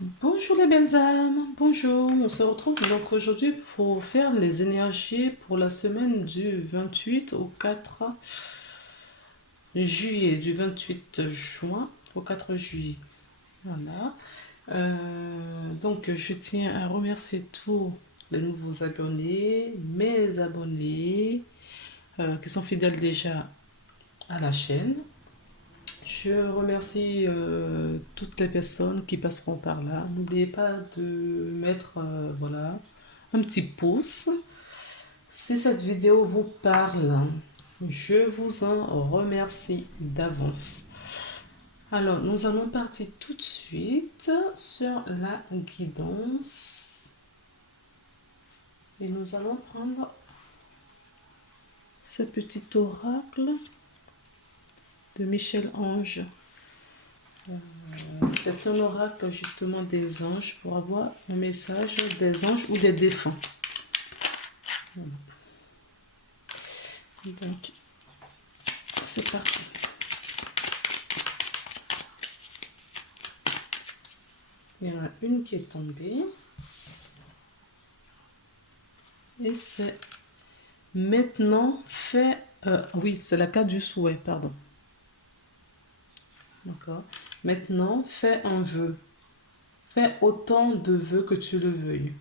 Bonjour les belles âmes, bonjour. On se retrouve donc aujourd'hui pour faire les énergies pour la semaine du 28 au 4 juillet, du 28 juin au 4 juillet. Voilà. Donc je tiens à remercier tous les nouveaux abonnés, mes abonnés qui sont fidèles déjà à la chaîne. Je remercie toutes les personnes qui passeront par là. N'oubliez pas de mettre voilà, un petit pouce. Si cette vidéo vous parle, je vous en remercie d'avance. Alors, nous allons partir tout de suite sur la guidance. Et nous allons prendre ce petit oracle de Michel-Ange. C'est un oracle justement des anges pour avoir un message des anges ou des défunts. Voilà. Donc, c'est parti. Il y en a une qui est tombée. Et c'est maintenant fait... oui, c'est la carte du souhait, pardon. D'accord. Maintenant, fais un vœu. Fais autant de vœux que tu le veuilles.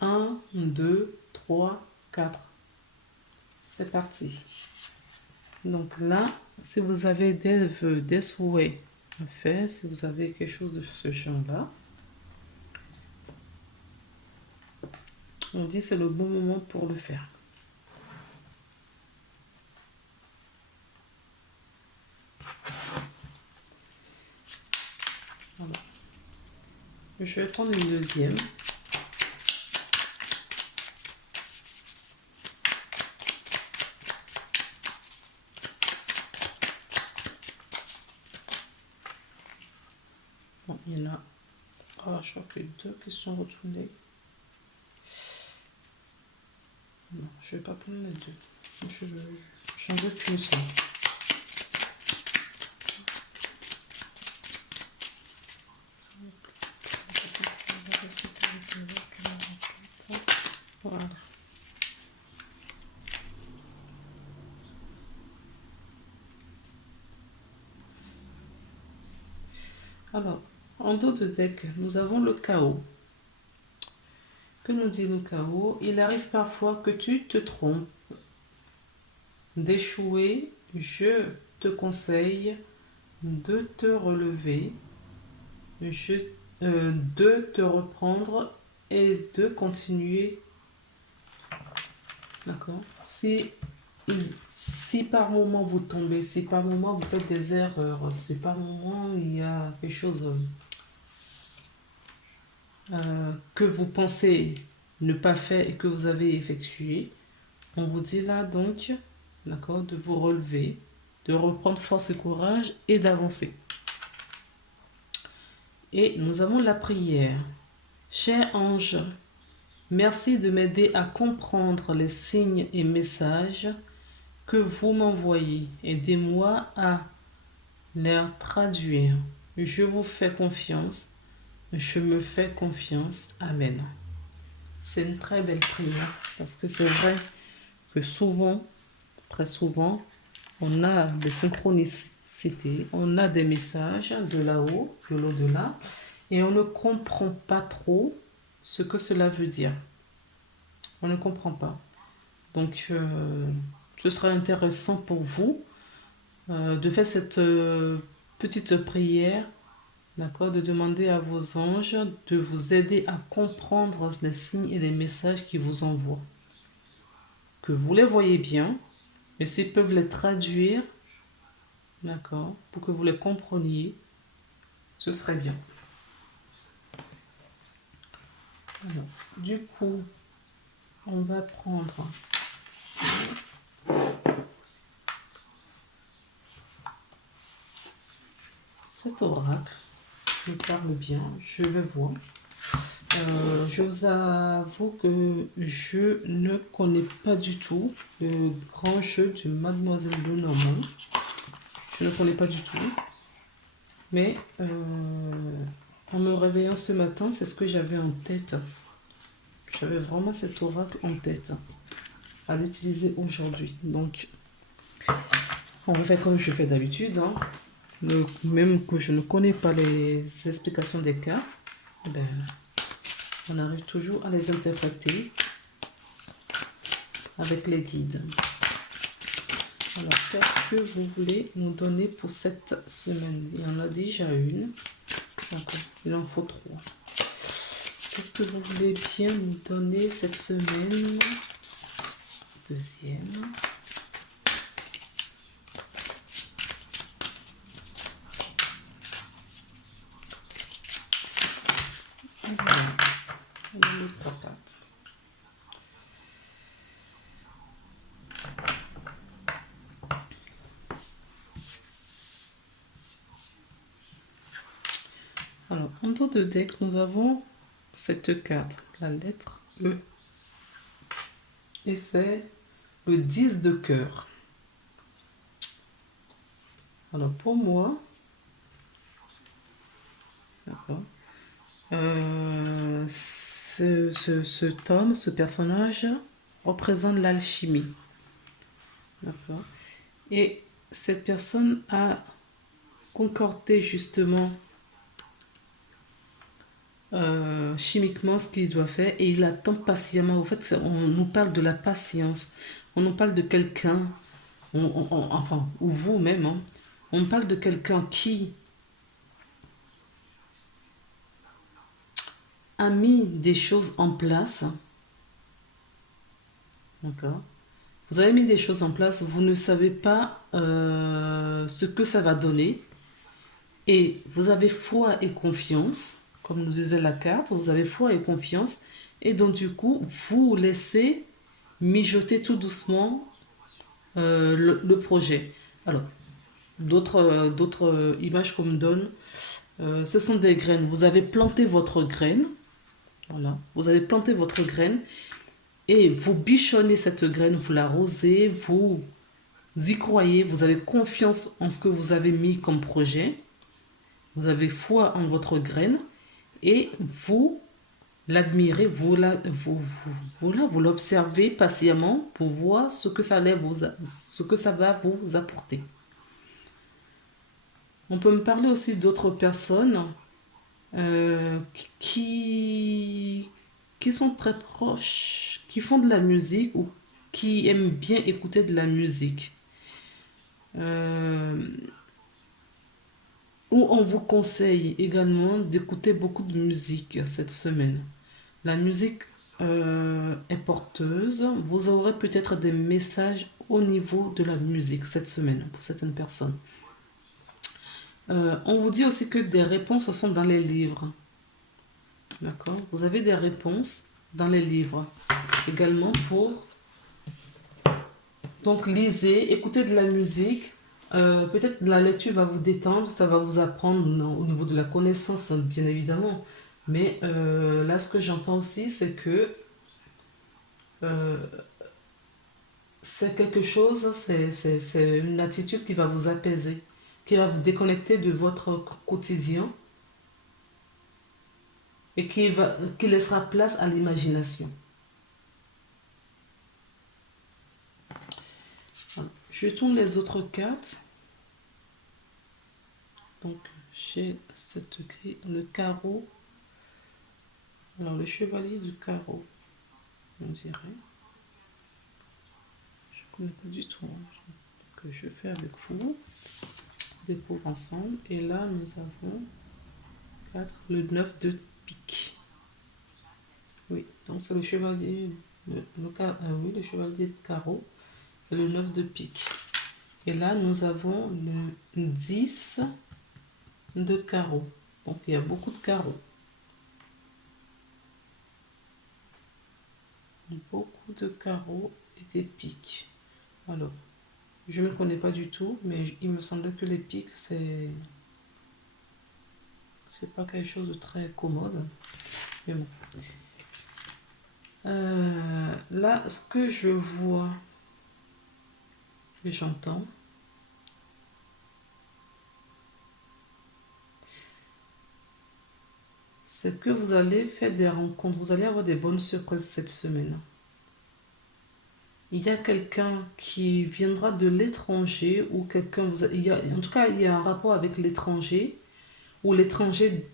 1, 2, 3, 4. C'est parti. Donc là, si vous avez des vœux, des souhaits à faire, si vous avez quelque chose de ce genre-là, on dit c'est le bon moment pour le faire. Voilà. Je vais prendre une deuxième. Bon, il y en a, je crois que deux qui sont retournés. Non, je ne vais pas prendre les deux. J'en veux qu'une seule. Voilà. Alors, en dos de deck, nous avons le chaos. Que nous dit le chaos? Il arrive parfois que tu te trompes, d'échouer. Je te conseille de te relever, de te reprendre et de continuer. D'accord? Si par moment vous tombez, si par moment vous faites des erreurs, si par moment il y a quelque chose que vous pensez ne pas faire et que vous avez effectué, on vous dit là donc, d'accord, de vous relever, de reprendre force et courage et d'avancer. Et nous avons la prière. Cher ange, merci de m'aider à comprendre les signes et messages que vous m'envoyez. Aidez-moi à les traduire. Je vous fais confiance. Je me fais confiance. Amen. C'est une très belle prière parce que c'est vrai que souvent, très souvent, on a des synchronicités, on a des messages de là-haut, de l'au-delà, et on ne comprend pas trop ce que cela veut dire. On ne comprend pas. Donc, ce sera intéressant pour vous de faire cette petite prière, d'accord, de demander à vos anges de vous aider à comprendre les signes et les messages qu'ils vous envoient. Que vous les voyez bien, mais s'ils peuvent les traduire, d'accord, pour que vous les compreniez, ce serait bien. Alors, du coup, on va prendre cet oracle qui me parle bien. Je vais voir. Je vous avoue que je ne connais pas du tout le grand jeu de Mademoiselle Lenormand. Je ne connais pas du tout. Mais En me réveillant ce matin, c'est ce que j'avais en tête. J'avais vraiment cet oracle en tête à l'utiliser aujourd'hui. Donc, on va faire comme je fais d'habitude. Hein. Même que je ne connais pas les explications des cartes, ben, on arrive toujours à les interpréter avec les guides. Alors, qu'est-ce que vous voulez nous donner pour cette semaine? Il y en a déjà une. D'accord, il en faut 3. Qu'est-ce que vous voulez bien nous donner cette semaine? Deuxième. Voilà. L'autre carte. Alors, en dos de deck, nous avons cette carte, la lettre E. Et c'est le 10 de cœur. Alors, pour moi, d'accord, cet homme, ce personnage représente l'alchimie. D'accord. Et cette personne a concordé justement chimiquement ce qu'il doit faire et il attend patiemment. En fait, on nous parle de la patience. On nous parle de quelqu'un, enfin, ou vous-même, hein, on parle de quelqu'un qui a mis des choses en place. D'accord. Vous avez mis des choses en place, vous ne savez pas ce que ça va donner. Et vous avez foi et confiance, comme nous disait la carte, vous avez foi et confiance. Et donc du coup, vous laissez mijoter tout doucement le projet. Alors, d'autres images qu'on me donne, ce sont des graines. Vous avez planté votre graine. Voilà. Vous avez planté votre graine et vous bichonnez cette graine, vous l'arrosez, vous y croyez, vous avez confiance en ce que vous avez mis comme projet, vous avez foi en votre graine et vous l'admirez, vous l'observez patiemment pour voir ce que ce que ça va vous apporter. On peut me parler aussi d'autres personnes euh, qui, qui sont très proches, qui font de la musique ou qui aiment bien écouter de la musique. Euh, Ou on vous conseille également d'écouter beaucoup de musique cette semaine. La musique est porteuse. Vous aurez peut-être des messages au niveau de la musique cette semaine pour certaines personnes. On vous dit aussi que des réponses sont dans les livres. D'accord? Vous avez des réponses dans les livres. Également pour... Donc lisez, écoutez de la musique. Peut-être la lecture va vous détendre, ça va vous apprendre au niveau de la connaissance, bien évidemment. Mais là, ce que j'entends aussi, c'est que euh, c'est quelque chose, c'est une attitude qui va vous apaiser, qui va vous déconnecter de votre quotidien et qui laissera place à l'imagination. Voilà. Je tourne les autres cartes. Donc, j'ai cette grille, le carreau. Alors, le chevalier du carreau, on dirait. Je ne connais pas du tout. Que je fais avec vous. Découvre ensemble. Et là, nous avons 4, le 9 de pique. Oui, donc c'est le chevalier, oui, le chevalier de carreau et le 9 de pique. Et là, nous avons le 10 de carreau. Donc, il y a beaucoup de carreaux. Beaucoup de carreaux et des piques. Alors, je ne me connais pas du tout, mais il me semble que les piques, c'est pas quelque chose de très commode. Mais bon. Là, ce que je vois et j'entends, c'est que vous allez faire des rencontres, vous allez avoir des bonnes surprises cette semaine. Il y a quelqu'un qui viendra de l'étranger ou quelqu'un, en tout cas, il y a un rapport avec l'étranger ou l'étranger,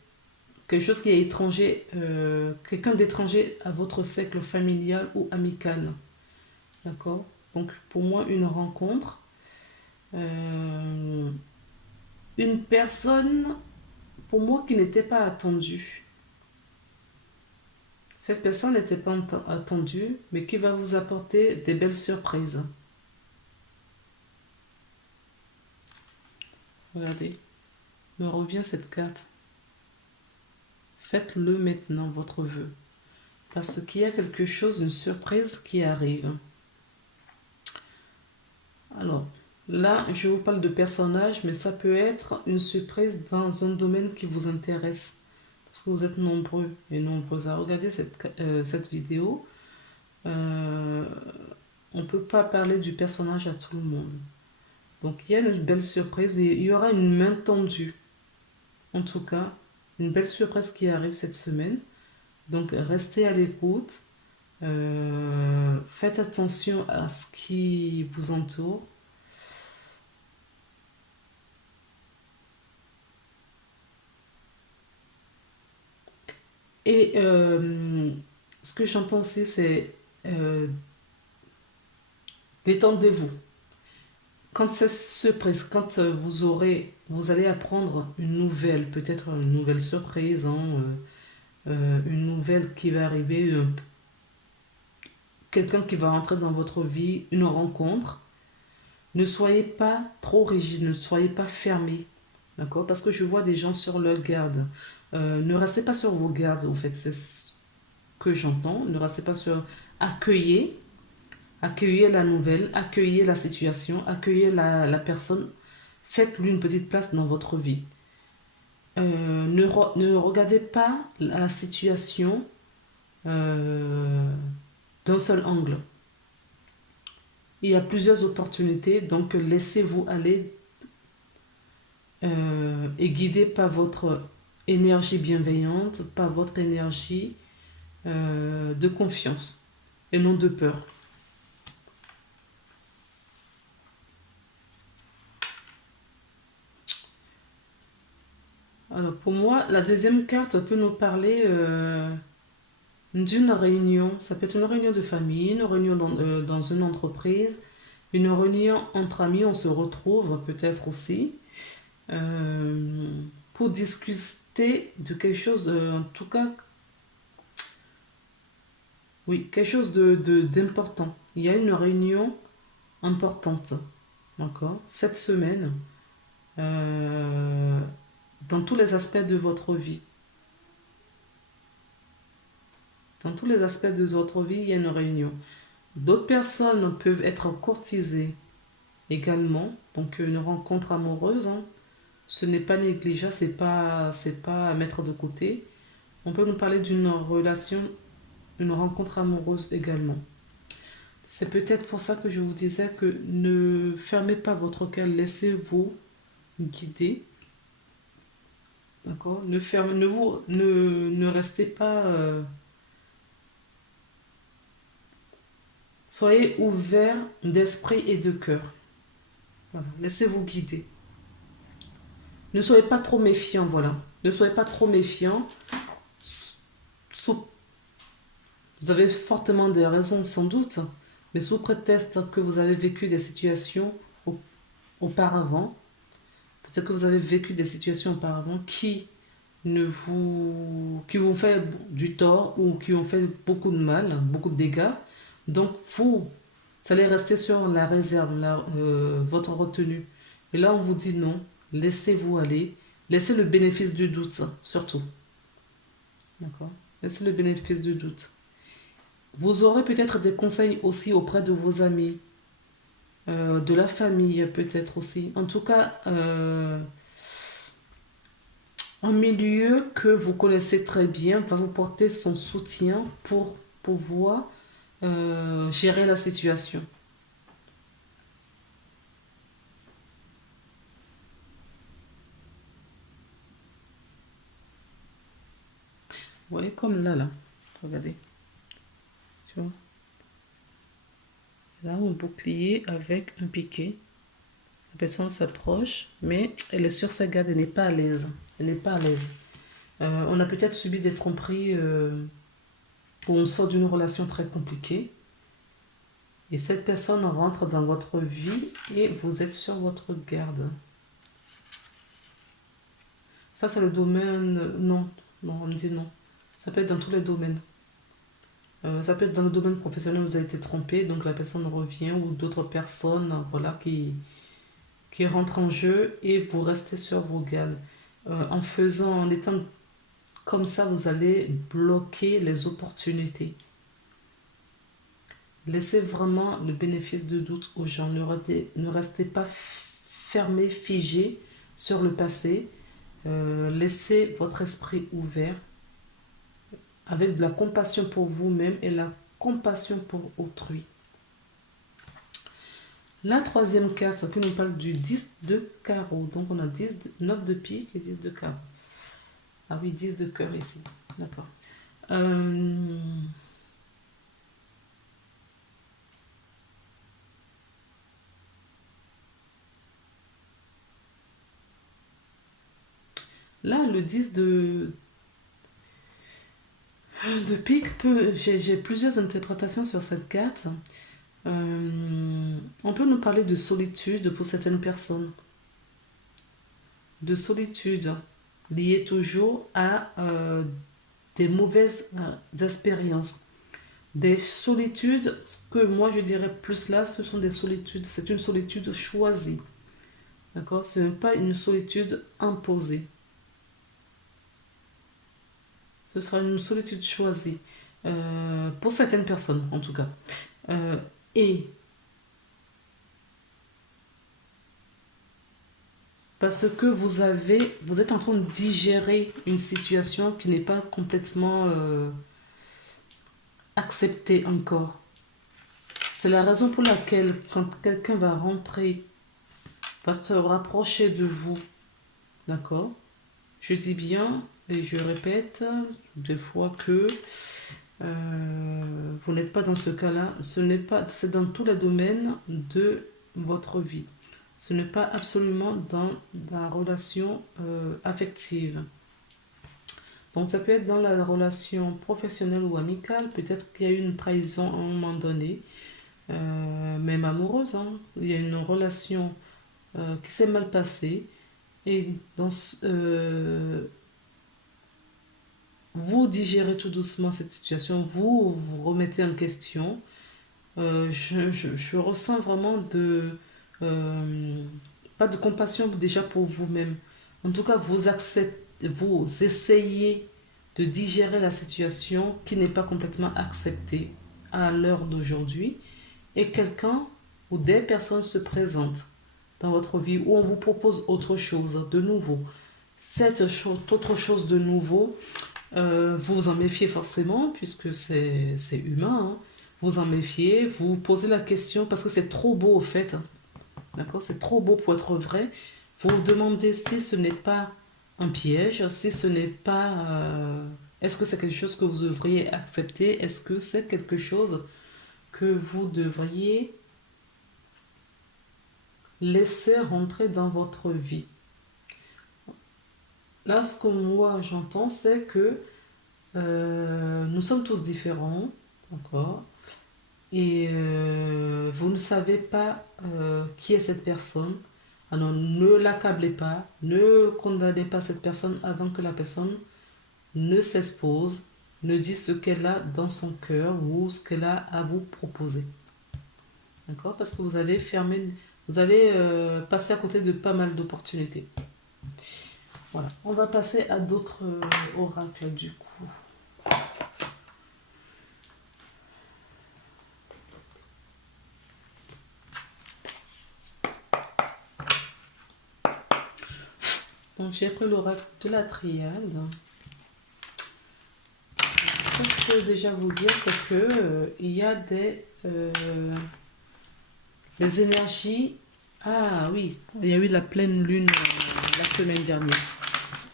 quelque chose qui est étranger, quelqu'un d'étranger à votre cercle familial ou amical. D'accord? Donc, pour moi, une rencontre, euh, une personne, pour moi, qui n'était pas attendue. Cette personne n'était pas attendue, mais qui va vous apporter des belles surprises. Regardez, me revient cette carte. Faites-le maintenant, votre vœu. Parce qu'il y a quelque chose, une surprise qui arrive. Alors, là, je vous parle de personnages, mais ça peut être une surprise dans un domaine qui vous intéresse. Parce que vous êtes nombreux et nombreuses à regarder cette vidéo. Euh, on ne peut pas parler du personnage à tout le monde. Donc, il y a une belle surprise et il y aura une main tendue. En tout cas, une belle surprise qui arrive cette semaine. Donc, restez à l'écoute. Faites attention à ce qui vous entoure. Et ce que j'entends aussi, c'est euh, détendez-vous. Quand c'est surprise, quand vous allez apprendre une nouvelle, peut-être une nouvelle surprise, hein, une nouvelle qui va arriver, quelqu'un qui va rentrer dans votre vie, une rencontre, ne soyez pas trop rigide, ne soyez pas fermé, d'accord? Parce que je vois des gens sur leur garde. Ne restez pas sur vos gardes, en fait, c'est ce que j'entends. Ne restez pas sur accueillez, accueillez la nouvelle, accueillez la situation, accueillez la personne. Faites-lui une petite place dans votre vie. Ne regardez pas la situation euh, d'un seul angle. Il y a plusieurs opportunités, donc laissez-vous aller et guidé par votre énergie bienveillante, par votre énergie de confiance et non de peur. Alors pour moi, la deuxième carte peut nous parler d'une réunion. Ça peut être une réunion de famille, une réunion dans une entreprise, une réunion entre amis, on se retrouve peut-être aussi euh, pour discuter de quelque chose, en tout cas, oui, quelque chose d'important. Il y a une réunion importante, d'accord, cette semaine, euh, dans tous les aspects de votre vie. Dans tous les aspects de votre vie, il y a une réunion. D'autres personnes peuvent être courtisées également, donc une rencontre amoureuse, hein. Ce n'est pas négligeable, c'est pas à mettre de côté. On peut nous parler d'une relation, une rencontre amoureuse également. C'est peut-être pour ça que je vous disais que ne fermez pas votre cœur, laissez-vous guider. D'accord? Ne restez pas. Soyez ouvert d'esprit et de cœur. Voilà. Laissez-vous guider. Ne soyez pas trop méfiant, voilà. Ne soyez pas trop méfiant. Sous- Vous avez fortement des raisons, sans doute, mais sous prétexte que vous avez vécu des situations auparavant, peut-être que vous avez vécu des situations auparavant qui vous fait du tort ou qui ont fait beaucoup de mal, beaucoup de dégâts. Donc vous allez rester sur la réserve, votre retenue. Et là, on vous dit non, laissez-vous aller, laissez le bénéfice du doute, surtout. D'accord? Laissez le bénéfice du doute. Vous aurez peut-être des conseils aussi auprès de vos amis, de la famille peut-être aussi. En tout cas, un milieu que vous connaissez très bien va vous porter son soutien pour pouvoir gérer la situation. Vous voyez comme là. Regardez. Tu vois. Là, un bouclier avec un piqué. La personne s'approche, mais elle est sur sa garde, elle n'est pas à l'aise. Elle n'est pas à l'aise. On a peut-être subi des tromperies où on sort d'une relation très compliquée. Et cette personne rentre dans votre vie et vous êtes sur votre garde. Ça, c'est le domaine... Non, non, on me dit non. Ça peut être dans tous les domaines. Ça peut être dans le domaine professionnel où vous avez été trompé, donc la personne revient ou d'autres personnes voilà, qui rentrent en jeu et vous restez sur vos gardes. En étant comme ça, vous allez bloquer les opportunités. Laissez vraiment le bénéfice de doute aux gens. Ne restez pas fermé, figé sur le passé. Laissez votre esprit ouvert avec de la compassion pour vous-même et la compassion pour autrui. La troisième carte, ça nous parle du 10 de carreau. Donc on a 9 de pique et 10 de carreau. Ah oui, 10 de cœur ici. D'accord. Là, le 10 de pique, j'ai plusieurs interprétations sur cette carte. On peut nous parler de solitude pour certaines personnes. De solitude liée toujours à des mauvaises expériences. Des solitudes, ce que moi je dirais plus là, ce sont des solitudes, c'est une solitude choisie. D'accord? Ce n'est pas une solitude imposée. Ce sera une solitude choisie. Pour certaines personnes, en tout cas. Et parce que vous êtes en train de digérer une situation qui n'est pas complètement acceptée encore. C'est la raison pour laquelle quand quelqu'un va rentrer, va se rapprocher de vous, d'accord? Je dis bien, et je répète des fois que vous n'êtes pas dans ce cas-là. C'est dans tous les domaines de votre vie. Ce n'est pas absolument dans la relation affective. Donc ça peut être dans la relation professionnelle ou amicale. Peut-être qu'il y a eu une trahison à un moment donné, même amoureuse. Hein. Il y a une relation qui s'est mal passée. Et vous digérez tout doucement cette situation, vous remettez en question. Je ressens vraiment pas de compassion déjà pour vous-même. En tout cas, vous essayez de digérer la situation qui n'est pas complètement acceptée à l'heure d'aujourd'hui. Et quelqu'un ou des personnes se présentent dans votre vie où on vous propose autre chose de nouveau. Autre chose de nouveau, vous vous en méfiez forcément, puisque c'est humain. Hein. Vous en méfiez, vous posez la question, parce que c'est trop beau au fait. D'accord? C'est trop beau pour être vrai. Vous vous demandez si ce n'est pas un piège, si ce n'est pas... est-ce que c'est quelque chose que vous devriez accepter? Est-ce que c'est quelque chose que vous devriez laisser rentrer dans votre vie? Là, ce que moi j'entends, c'est que nous sommes tous différents, d'accord? Et vous ne savez pas qui est cette personne. Alors ne l'accablez pas, ne condamnez pas cette personne avant que la personne ne s'expose, ne dise ce qu'elle a dans son cœur ou ce qu'elle a à vous proposer. D'accord? Parce que vous allez passer à côté de pas mal d'opportunités. Voilà, on va passer à d'autres oracles du coup. Donc j'ai pris l'oracle de la triade. Ce que je peux déjà vous dire, c'est que il y a des énergies. Ah oui, il y a eu la pleine lune la semaine dernière.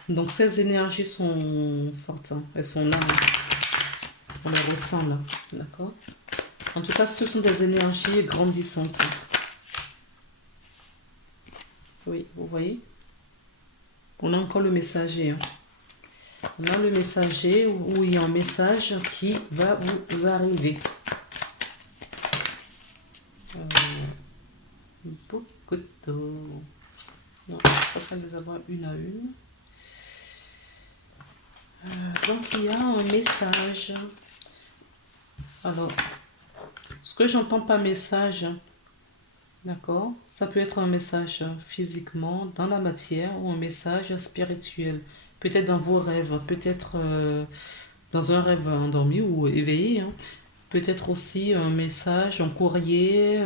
Donc ces énergies sont fortes, hein. Elles sont là, hein. On les ressent là, d'accord? En tout cas, ce sont des énergies grandissantes. Oui, vous voyez? On a encore le messager, hein. On a le messager où il y a un message qui va vous arriver. Beaucoup d'eau. Non, je préfère les avoir une à une. Donc il y a un message. Alors, ce que j'entends par message, d'accord, ça peut être un message physiquement dans la matière ou un message spirituel. Peut-être dans vos rêves, peut-être dans un rêve endormi ou éveillé, hein. Peut-être aussi un message, un courrier,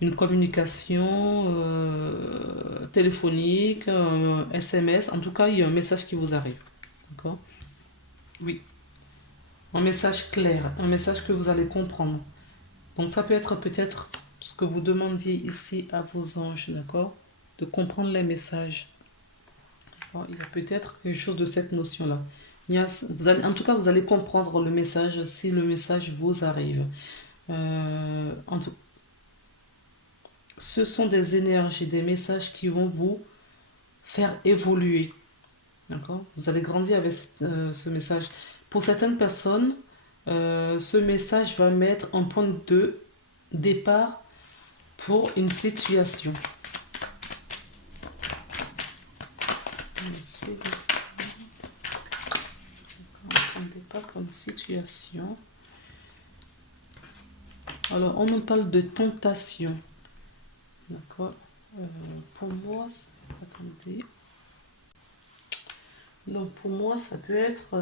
une communication téléphonique, SMS. En tout cas, il y a un message qui vous arrive. D'accord? Oui. Un message clair, un message que vous allez comprendre. Donc ça peut être peut-être ce que vous demandiez ici à vos anges, d'accord? De comprendre les messages. Bon, il y a peut-être quelque chose de cette notion-là. En tout cas, vous allez comprendre le message si le message vous arrive. Ce sont des énergies, des messages qui vont vous faire évoluer. D'accord? Vous allez grandir avec ce message. Pour certaines personnes, ce message va mettre un point de départ pour une situation. Un départ pour une situation. Alors, on nous parle de tentation. D'accord? Pour moi, attendez. Donc, pour moi, ça peut être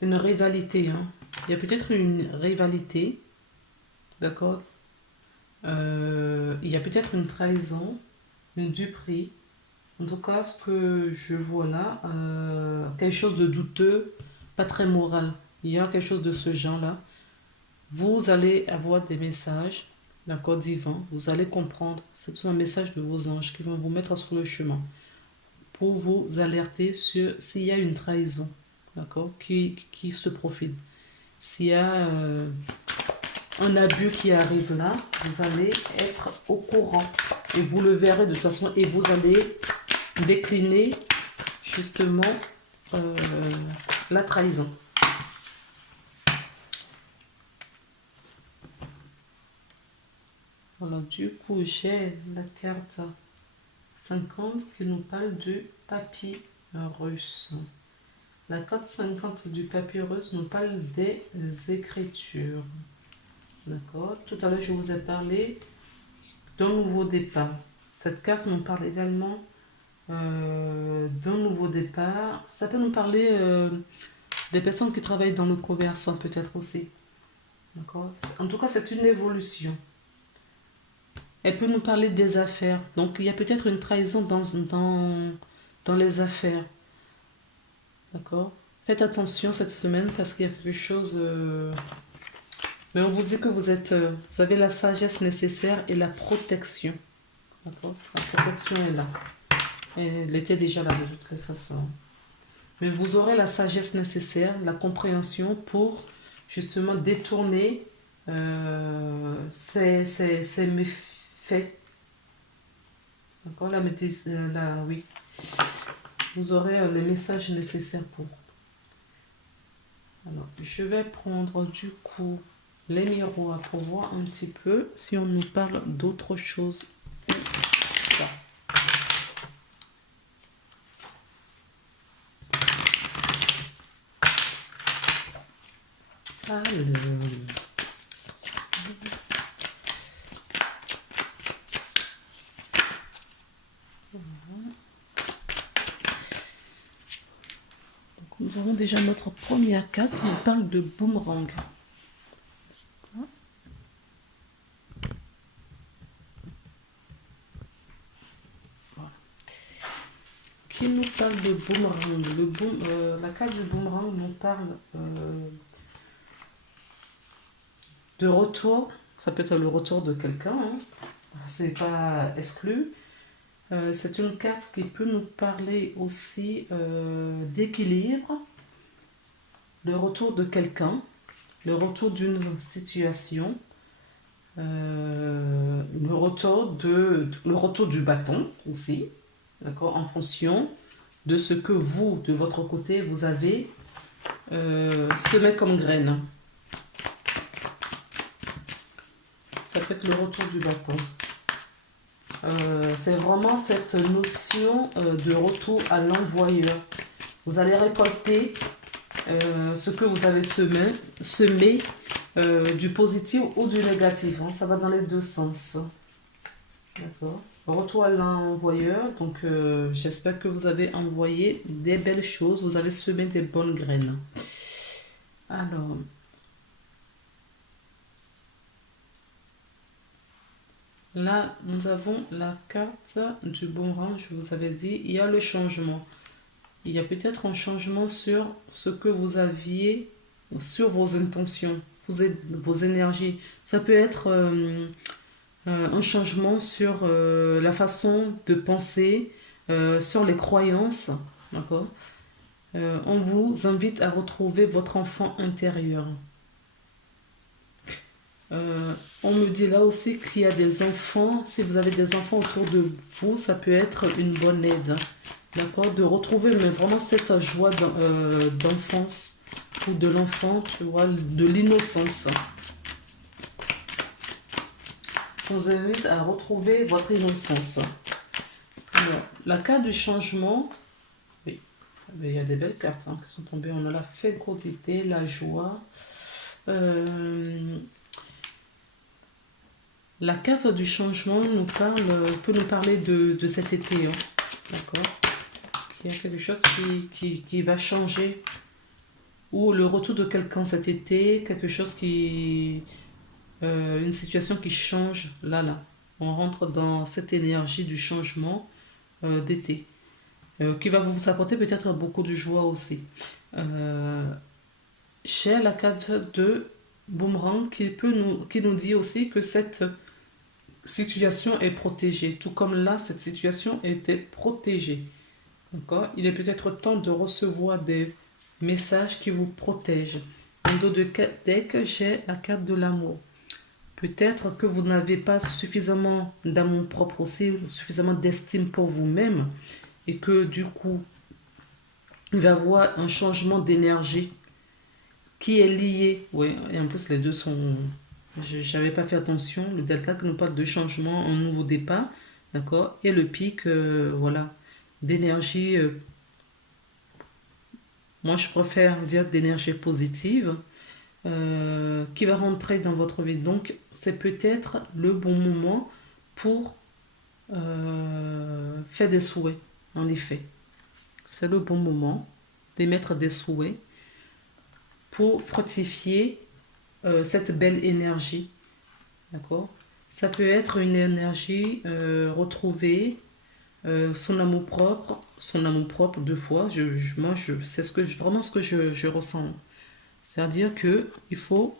une rivalité, hein. Il y a peut-être une rivalité. D'accord? Il y a peut-être une trahison, une duperie. En tout cas, ce que je vois là, quelque chose de douteux, pas très moral. Il y a quelque chose de ce genre-là. Vous allez avoir des messages, d'accord, divins. Vous allez comprendre. C'est un message de vos anges qui vont vous mettre sur le chemin pour vous alerter sur s'il y a une trahison, d'accord, qui se profile. S'il y a un abus qui arrive là, vous allez être au courant. Et vous le verrez de toute façon. Et vous allez décliner justement la trahison. Alors du coup, j'ai la carte 50 qui nous parle du papyrus. La carte 50 du papyrus nous parle des écritures. D'accord? Tout à l'heure, je vous ai parlé d'un nouveau départ. Cette carte nous parle également d'un nouveau départ. Ça peut nous parler des personnes qui travaillent dans le commerce, hein, peut-être aussi. D'accord? En tout cas, c'est une évolution. Elle peut nous parler des affaires. Donc, il y a peut-être une trahison dans les affaires. D'accord? Faites attention cette semaine parce qu'il y a quelque chose... Mais on vous dit que vous avez la sagesse nécessaire et la protection. D'accord? La protection est là. Elle était déjà là de toute façon. Mais vous aurez la sagesse nécessaire, la compréhension pour justement détourner ces méfaits. D'accord? Oui. Vous aurez les messages nécessaires pour. Alors, je vais prendre du coup les miroirs pour voir un petit peu si on nous parle d'autre chose. Alors, nous avons déjà notre première carte qui nous parle de boomerang. Voilà. Qui nous parle de boomerang. La carte du boomerang nous parle de retour. Ça peut être le retour de quelqu'un, hein. C'est pas exclu. C'est une carte qui peut nous parler aussi d'équilibre, le retour de quelqu'un, le retour d'une situation, le retour du bâton aussi, d'accord, en fonction de ce que vous, de votre côté, vous avez semé comme graine. Ça peut être le retour du bâton. C'est vraiment cette notion de retour à l'envoyeur. Vous allez récolter ce que vous avez semé du positif ou du négatif. Hein. Ça va dans les deux sens. D'accord. Retour à l'envoyeur. Donc, j'espère que vous avez envoyé des belles choses. Vous avez semé des bonnes graines. Alors... Là, nous avons la carte du boomerang. Je vous avais dit, il y a le changement. Il y a peut-être un changement sur ce que vous aviez, sur vos intentions, vos énergies. Ça peut être un changement sur la façon de penser, sur les croyances. D'accord? On vous invite à retrouver votre enfant intérieur. On me dit là aussi qu'il y a des enfants. Si vous avez des enfants autour de vous, ça peut être une bonne aide. D'accord? De retrouver mais vraiment cette joie d'enfance ou de l'enfant, tu vois, de l'innocence. Je vous invite à retrouver votre innocence. Alors, la carte du changement, oui, il y a des belles cartes hein, qui sont tombées. On a la fécondité, la joie. La carte du changement peut nous parler de cet été. Hein. D'accord? Il y a quelque chose qui va changer. Ou le retour de quelqu'un cet été, quelque chose une situation qui change. Là. On rentre dans cette énergie du changement d'été. Qui va vous apporter peut-être beaucoup de joie aussi. J'ai la carte de boomerang qui nous dit aussi que cette situation est protégée. Tout comme là, cette situation était protégée. D'accord? Il est peut-être temps de recevoir des messages qui vous protègent. En dos de deck, j'ai la carte de l'amour. Peut-être que vous n'avez pas suffisamment d'amour propre aussi, suffisamment d'estime pour vous-même et que du coup, il va y avoir un changement d'énergie qui est lié. Oui, et en plus les deux sont... Je n'avais pas fait attention. Le delta qui nous parle de changement, un nouveau départ, d'accord, et le pic, voilà, d'énergie. Moi, je préfère dire d'énergie positive qui va rentrer dans votre vie. Donc, c'est peut-être le bon moment pour faire des souhaits. En effet, c'est le bon moment d'émettre des souhaits pour fortifier cette belle énergie, d'accord? Ça peut être une énergie retrouvée, son amour propre deux fois. C'est vraiment ce que je ressens. C'est-à-dire que il faut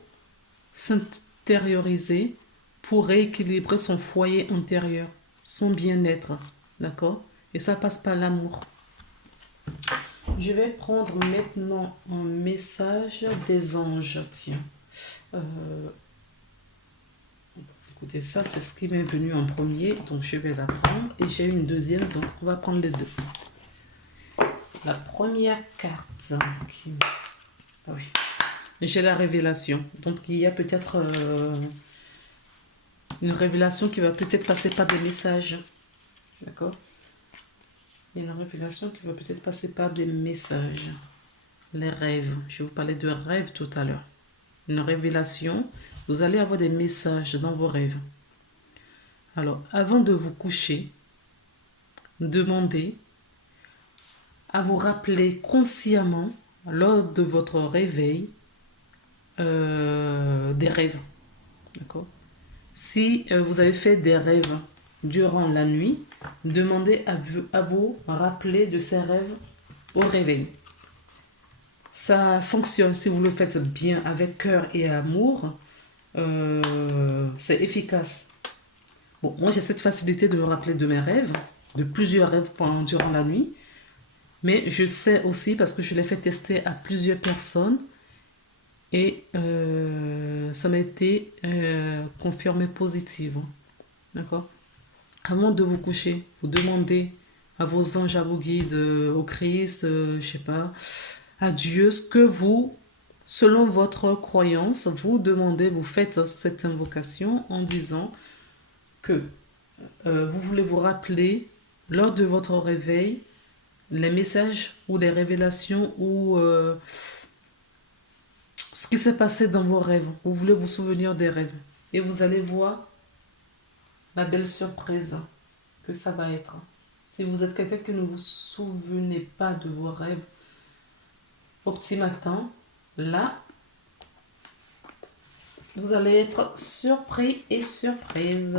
s'intérioriser pour rééquilibrer son foyer intérieur, son bien-être, d'accord? Et ça passe par l'amour. Je vais prendre maintenant un message des anges, tiens. Écoutez, ça, c'est ce qui m'est venu en premier, donc je vais la prendre. Et j'ai une deuxième, donc on va prendre les deux. La première carte qui... Ah oui. J'ai la révélation. Donc, il y a peut-être une révélation qui va peut-être passer par des messages. D'accord? Il y a une révélation qui va peut-être passer par des messages. Les rêves. Je vous parlais de rêves tout à l'heure. Une révélation. Vous allez avoir des messages dans vos rêves. Alors, avant de vous coucher, demandez à vous rappeler consciemment, lors de votre réveil, des rêves. D'accord? Si vous avez fait des rêves durant la nuit, demandez à vous rappeler de ces rêves au réveil. Ça fonctionne si vous le faites bien avec cœur et amour. C'est efficace. Bon, moi j'ai cette facilité de me rappeler de mes rêves. de plusieurs rêves durant la nuit. Mais je sais aussi, parce que je l'ai fait tester à plusieurs personnes, et ça m'a été confirmé positif. D'accord? Avant de vous coucher, vous demandez à vos anges, à vos guides, au Christ, je sais pas, à Dieu, ce que vous, selon votre croyance, vous demandez, vous faites cette invocation en disant que vous voulez vous rappeler, lors de votre réveil, les messages ou les révélations ou ce qui s'est passé dans vos rêves. Vous voulez vous souvenir des rêves. Et vous allez voir la belle surprise que ça va être. Si vous êtes quelqu'un qui ne vous souvenez pas de vos rêves au petit matin, là, vous allez être surpris et surprise.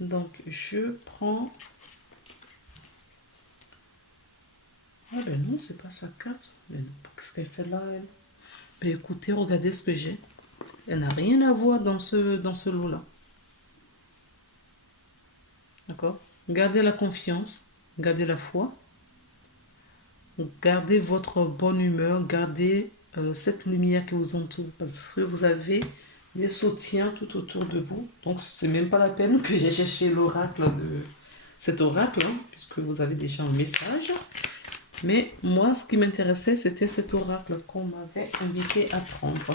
Donc, je prends... Ah ben non, c'est pas sa carte. Mais qu'est-ce qu'elle fait là, elle? Ben écoutez, regardez ce que j'ai. Elle n'a rien à voir dans ce lot-là. D'accord? Gardez la confiance, gardez la foi, gardez votre bonne humeur, gardez cette lumière qui vous entoure parce que vous avez des soutiens tout autour de vous. Donc, c'est même pas la peine que j'ai cherché l'oracle de cet oracle, hein, puisque vous avez déjà un message. Mais moi, ce qui m'intéressait, c'était cet oracle qu'on m'avait invité à prendre.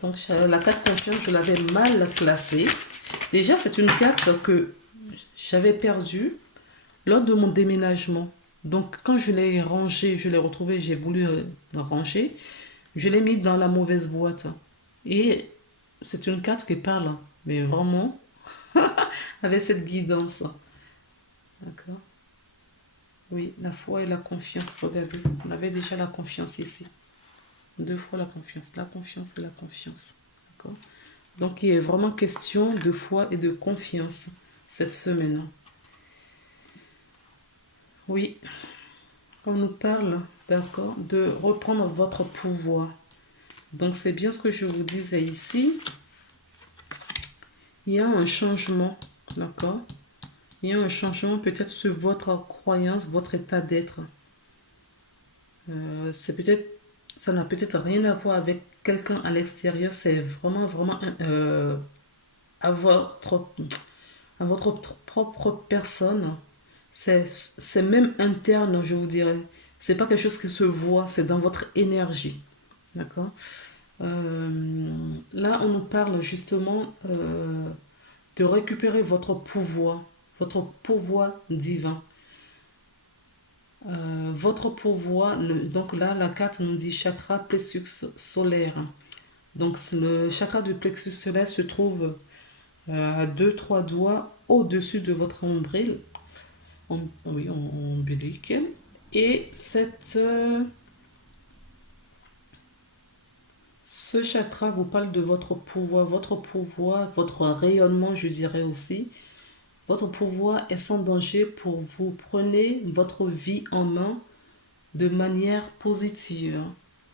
Donc, la carte confiance, je l'avais mal classée. Déjà, c'est une carte que j'avais perdue lors de mon déménagement. Donc, quand je l'ai rangée, je l'ai retrouvée, j'ai voulu ranger, je l'ai mis dans la mauvaise boîte. Et c'est une carte qui parle, mais vraiment, avec cette guidance. D'accord? Oui, la foi et la confiance. Regardez, on avait déjà la confiance ici. 2 fois la confiance et la confiance. D'accord? Donc, il est vraiment question de foi et de confiance cette semaine. Oui, on nous parle, d'accord, de reprendre votre pouvoir. Donc, c'est bien ce que je vous disais ici. Il y a un changement, d'accord? Il y a un changement peut-être sur votre croyance, votre état d'être. C'est peut-être, ça n'a peut-être rien à voir avec quelqu'un à l'extérieur. C'est vraiment, vraiment à votre propre personne. C'est même interne, je vous dirais. C'est pas quelque chose qui se voit, c'est dans votre énergie. D'accord? Là, on nous parle justement de récupérer votre pouvoir divin. Votre pouvoir, donc là, la carte nous dit chakra plexus solaire. Donc, le chakra du plexus solaire se trouve à 2-3 doigts au-dessus de votre nombril. Oui, ombilique. Et ce chakra vous parle de votre pouvoir, votre rayonnement, je dirais aussi. Votre pouvoir est sans danger pour vous. Prenez votre vie en main de manière positive.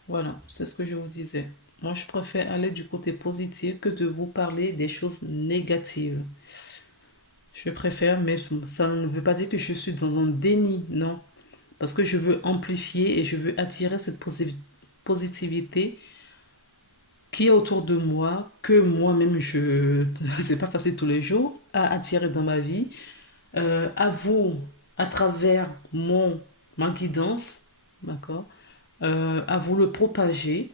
Voilà, c'est ce que je vous disais. Moi, je préfère aller du côté positif que de vous parler des choses négatives. Je préfère, mais ça ne veut pas dire que je suis dans un déni, non. Parce que je veux amplifier et je veux attirer cette positivité qui est autour de moi, que moi-même, c'est pas facile tous les jours, à attirer dans ma vie. À vous, à travers ma guidance, d'accord, à vous le propager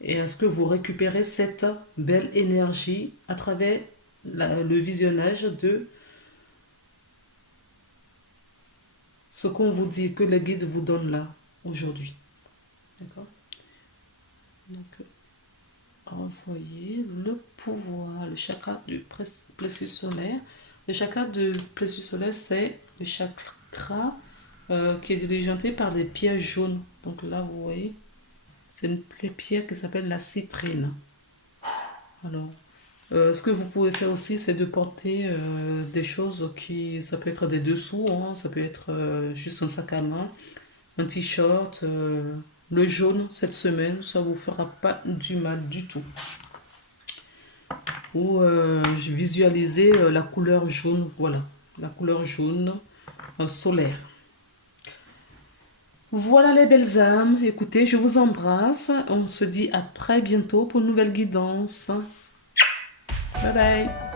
et à ce que vous récupérez cette belle énergie à travers le visionnage de ce qu'on vous dit, que les guides vous donnent là, aujourd'hui. D'accord? Donc, envoyer le pouvoir, le chakra du plexus solaire. Le chakra du plexus solaire, c'est le chakra qui est dirigeanté par des pierres jaunes. Donc là, vous voyez, c'est une pierre qui s'appelle la citrine. Alors, ce que vous pouvez faire aussi, c'est de porter des choses qui... Ça peut être des dessous, hein, ça peut être juste un sac à main, un t-shirt. Le jaune, cette semaine, ça ne vous fera pas du mal du tout. où je visualisais la couleur jaune, voilà, la couleur jaune solaire. Voilà les belles âmes, écoutez, je vous embrasse, on se dit à très bientôt pour une nouvelle guidance. Bye bye.